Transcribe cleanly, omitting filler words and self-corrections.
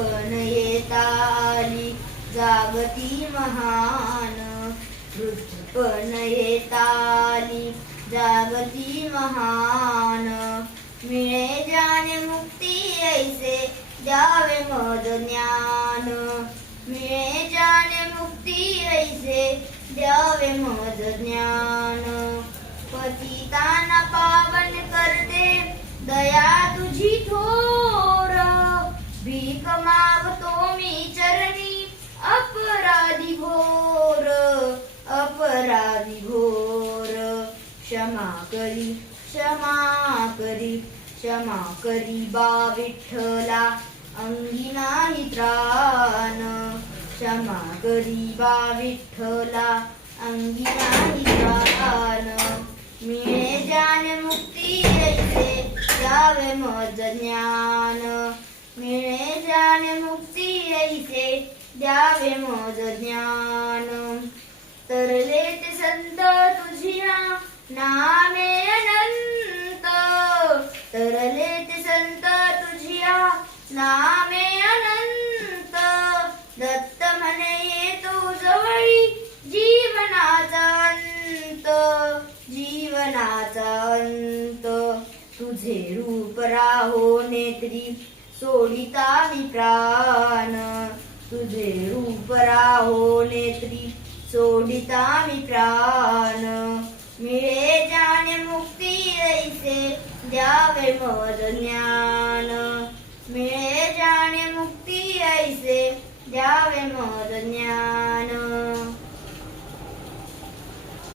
पण येता आली जागती महान, पण येता आली जागती महान. मिळे ज्ञान मुक्ती ऐसे द्यावे मज ज्ञान, मिळे ज्ञान मुक्ती ऐसे द्यावे मज ज्ञान. पतितांना पावन करते दया तुझी थोर, भीक मागतो मी चरणी अपराधी घोर, अपराधी घोर. क्षमा करी, क्षमा करी, क्षमा करी बा विठ्ठला अंगी नाही त्राण, क्षमा करी बा विठ्ठला अंगी नाही त्राण. मिळे ज्ञान मुक्ती ऐसे द्यावे मज ज्ञान, मिळे ज्ञान मुक्ती ऐसे द्यावे मज ज्ञान. तरले ते संत तुझिया नामे अनंत, तरले ते संत तुझिया नामे अनंत. दत्त म्हणे येतो जवळी जीवनाचा अंत, जीवनाचा अंत. तुझे रूप राहो नेत्री सोडिता मी प्राण, तुझे रूप राहो नेत्री सोडिता मी प्राण. मिळे ज्ञान मुक्ती ऐसे द्यावे मज ज्ञान, मिळे ज्ञान मुक्ती ऐसे द्यावे मज ज्ञान.